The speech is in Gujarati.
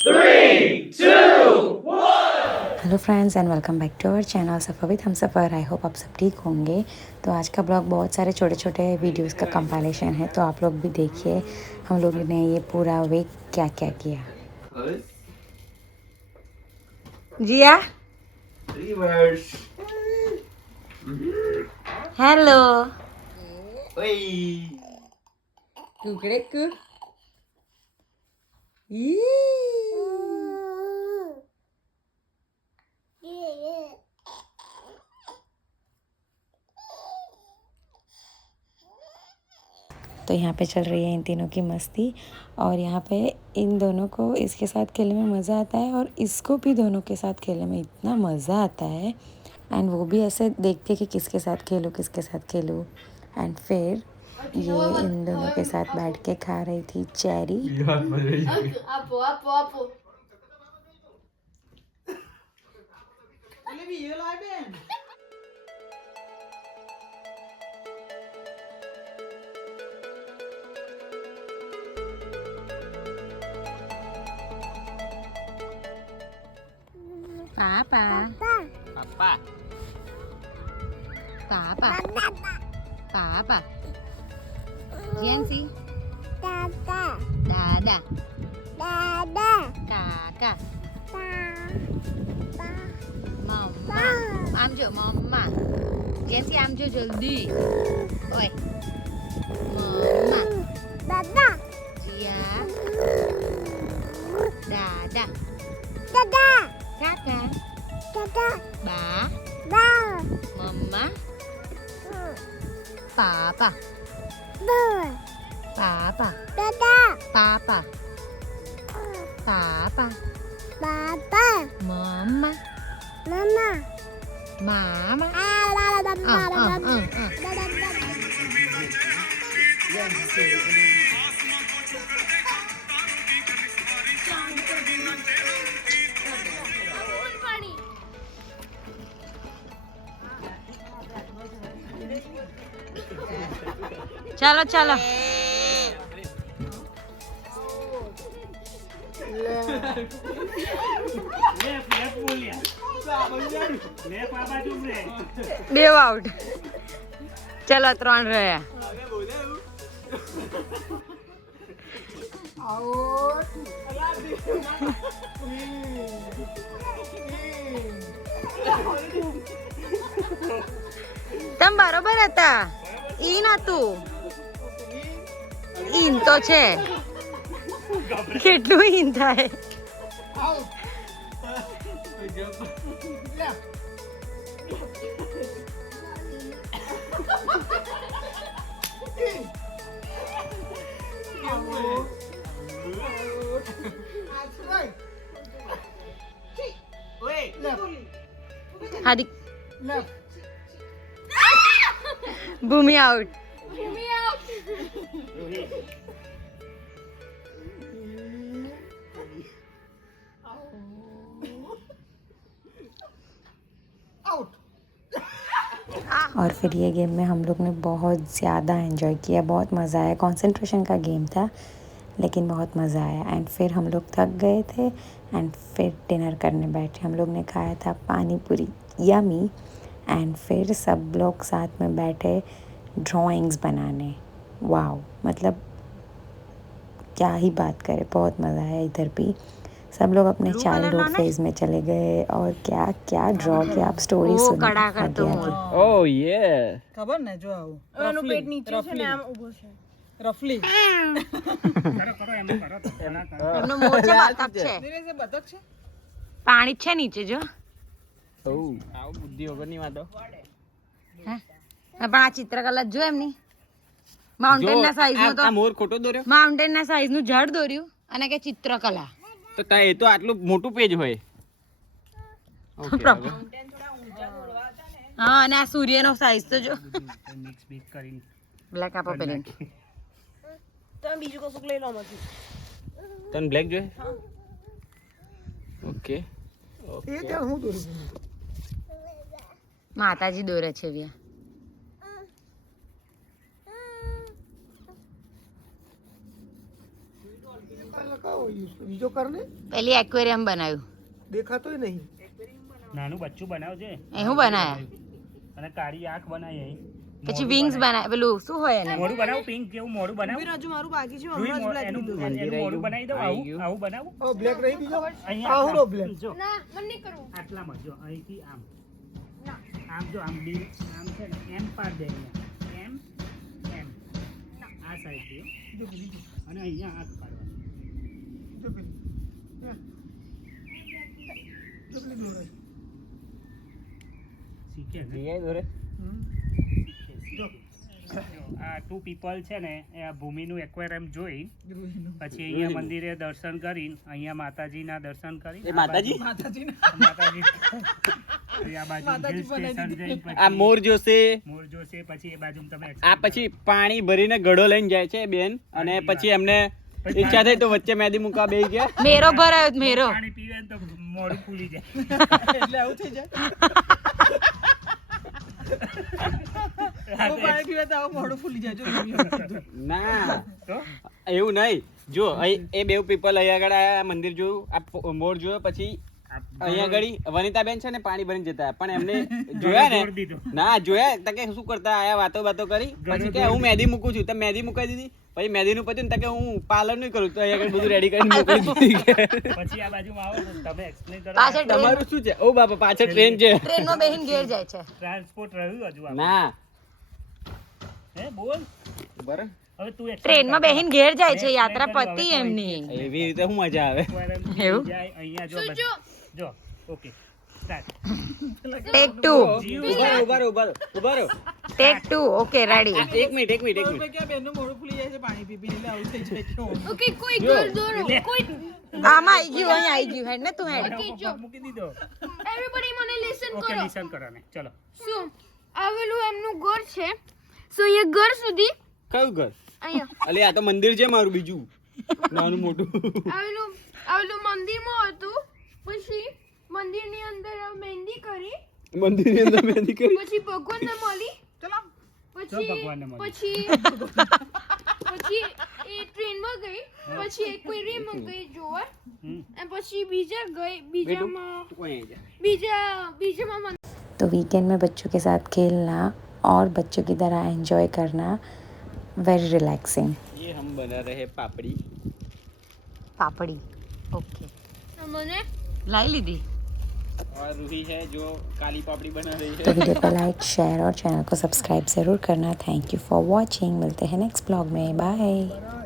3, 2, 1। Hello friends and welcome back to our channel Safar with Hum Safar. I hope आप सब ठीक होंगे। तो आज का ब्लॉग बहुत सारे छोटे छोटे वीडियोस का कंपाइलेशन है, तो आप लोग भी देखिए हम लोग ने ये पूरा वीक क्या क्या किया। जिया रिवर्स। हेलो ओए। कुकड़े कु तो यहाँ पे चल रही है इन तीनों की मस्ती, और यहाँ पे इन दोनों को इसके साथ खेलने में मज़ा आता है और इसको भी दोनों के साथ खेलने में इतना मज़ा आता है। एंड वो भी ऐसे देखते कि किसके साथ खेलूँ किसके साथ खेलूँ। एंड फिर ये इन दोनों के साथ बैठ के खा रही थी चेरी। पापा पापा पापा पापा जेंसी दादा काका मम्मा आम जो मम्मा जेंसी आम जो जल्दी ओए मम्मा जिया दादा काका बा मम्मा पापा पापा पापा पापा मम्मा मामा चलो चलो બે આઉટ ચલો 3 રહ્યા તમ બરોબર હતા ઈ નતું ઈન તો છે કેટલું ઈન થાય હાર્દિક ભૂમિ આઉટ और फिर ये गेम में हम लोग ने बहुत ज़्यादा एंजॉय किया, बहुत मज़ा आया। कंसंट्रेशन का गेम था लेकिन बहुत मज़ा आया। एंड फिर हम लोग थक गए थे एंड फिर डिनर करने बैठे। हम लोग ने खाया था पानी पूरी यमी। एंड फिर सब लोग साथ में बैठे ड्राइंग्स बनाने। वाओ, मतलब क्या ही बात करें, बहुत मज़ा आया। इधर भी सब लोग अपने चाइल्डहुड फेज में चले गए और क्या क्या ड्रॉ किया। आप स्टोरी सुनिए आगे आगे। ओह ये ખબર ને જો આવું એનું પેટ નીચે છે ને આમ ઊભો છે રફલી કરો કરો એમ કરો એના કરો એમનો મોર છે, બતક છે, ધીરે છે બતક છે પાણી છે નીચે જો। ઓહ આવ બુદ્ધિ વગરની વાતો હે પણ આ ચિત્રકલા જો એમની માઉન્ટેન ના સાઈઝ નું, તો આ મોર ખોટો દોર્યો માઉન્ટેન ના સાઈઝ નું ઝાડ દોર્યું અને કે ચિત્રકલા તો તા એ તો આટલું મોટું પેજ હોય હા। અને આ સૂર્યનો સાઈઝ તો જો મિક્સ બીટ કરીને બ્લેક આપો પેલી તમે બીજું કશું લઈ લો મથી તને બ્લેક જોઈએ ઓકે એ તો હું દોરું માતાજી દોરે છે વ્યા। બીજો કર ને પહેલી એક્વેરિયમ બનાવ્યું દેખાતોય નહીં નાનું બચ્ચું બનાવજે એ હું બનાયા અને કાળી આંખ બનાવી અહીં પછી વિંગ્સ બનાય પેલું શું હોય એને મોઢું બનાવ પિંક જેવું મોઢું બનાવ હજુ મારું બાકી છે એનું મોઢું બનાવી દઉં આવું બનાવું ઓ બ્લેક રહી બીજો અહીંયા આહુરો બ્લેક જો આટલામાં જો અહીંથી આમ આમ જો આમ ડી આમ છે ને એમ પાડ દે અહીંયા એમ એમ આ સાઈડથી અને અહીંયા હાથ પાડવાનો શીખે ને જીગાઈ દોરે જો આ ટુ પીપલ છે ને એ આ ભૂમિનું એક્વેરિયમ જોઈ પછી અહીંયા મંદિરે દર્શન કરીને અહીંયા માતાજીના દર્શન કરી એ માતાજી માતાજી આ બાજુ hill station જઈને પછી આ મોર જોશે મોર જોશે પછી એ બાજુ તમે આ પછી પાણી ભરીને ગળો લઈને જાય છે બેન અને પછી એમને ઈચ્છા થઈ તો વચ્ચે મેદી મૂકવા બેસી ગયા મેરો ભરાયો મેરો પાણી પીવે ને તો મોઢું ફૂલી જાય એટલે આવું થઈ જાય પાણી પીવે તો આવું મોઢું ફૂલી જાય જો ના તો એવું નહીં જો એ બે પીપલ અહીંયા આગળ આયા મંદિર જોયું આ મોર જોયો પછી અહીંયા આગળ વનિતાબેન છે ને પાણી ભરીને જતા પણ એમને જોયા ને જોર દીધો. ના જોયા તો કે શું કરતા આયા વાતો કરી પછી કે હું મહેંદી મૂકું છું તો મહેંદી મુકાઈ દીધી પછી મહેંદીનું પત્યું ને તો કે હું પાર્લર નહીં કરું તો અહીંયા આગળ બધું રેડી કરીને મોકલી દીધી પછી આ બાજુમાં આવો તો તમે એક્સપ્લેન કરો પાછળ તમારું શું છે ઓ બાપા પાછળ ટ્રેન છે ટ્રેનમાં બેહીને ઘેર જાય છે ટ્રાન્સપોર્ટ રહ્યું હજુ આપણે. ના હે બોલ બરાબર હવે તું ટ્રેનમાં બેહીને ઘેર જાય છે યાત્રા પતી એમની એવી રીતે શું મજા આવે એવું? અહીંયા જો ઓકે સ્ટાર્ટ ટેક 2 ઉભા રહો ટેક 2 ઓકે રેડી એક મિનિટ કે બેનનું મોઢું ફૂલી જાય છે પાણી પી પીને એટલે આવું થઈ જાય છે ઓકે કોઈ ગર્લ દોરો કોઈ આમાં આવી ગયું અહીં આવી ગયું હેડ ને તું હેડ મૂકી દીધો એવરીબોડી મને લિસન ઓકે કરો લિસન કરો ને ચલો શું આવેલું એમનું ઘર છે સો એ ઘર સુધી કયું ઘર અહીંયા અલે આ તો મંદિર છે મારું બીજું નાનું મોટું આવેલું મંદિરમાં હતું પછી મંદિરની અંદર મહેંદી કરી મંદિરની અંદર મહેંદી કરી પછી ભગવાનને મળી ચલો જો ભગવાનને મળી. પછી પછી એ ટ્રેનમાં ગઈ પછી એક્વેરિયમમાં ગઈ જોવા હમ. અને પછી બીજામાં ઓય જા. બીજામાં तो वीकेंड में बच्चों के साथ खेलना और बच्चों की तरह एंजॉय करना वेरी रिलैक्सिंग ये हम बना रहे पापड़ी पापड़ी ओके મને लाई लीदी और रूही है जो काली पापड़ी बना रही तो है वीडियो को लाइक शेयर और चैनल को सब्सक्राइब ज़रूर करना थैंक यू फॉर वॉचिंग मिलते हैं नेक्स्ट ब्लॉग में बाय